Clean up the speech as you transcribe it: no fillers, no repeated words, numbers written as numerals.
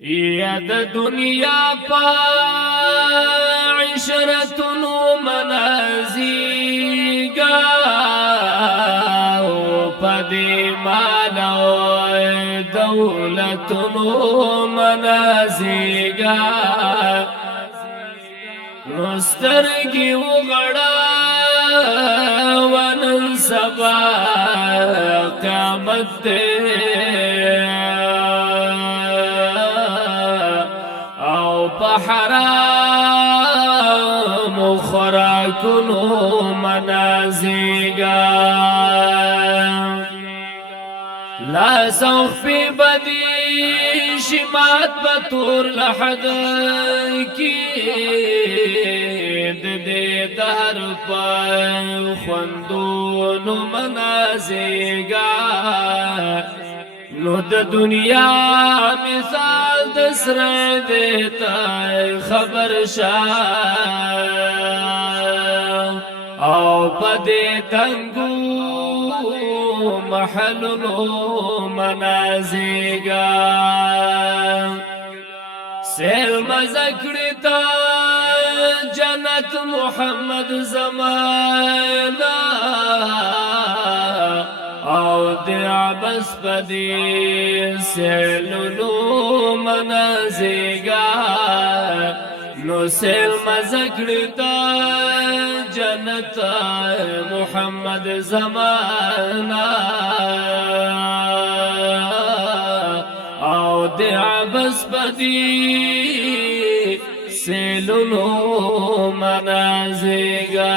یا د دنیا پا عشرتنو منازیگا او پا دی مالا دولتنو منازیگا نسترگی وغڑا ونن سبا قیامت دے حرام خوراکونو منازیگا لا سوف فی بدی شمات بطور لحد کی دے دهر پا خوندونو منازیگا نو د دنیا مثال دسر دیتا خبر شاہ او پدے تنگو محلونو منازیگا سیل مزکڑتا جنت محمد زمانہ او دی عبس پدی سیلونو منازیگا نو سیل مزکڑتا جنت محمد زمانہ او دی عبس پدی سیلونو منازیگا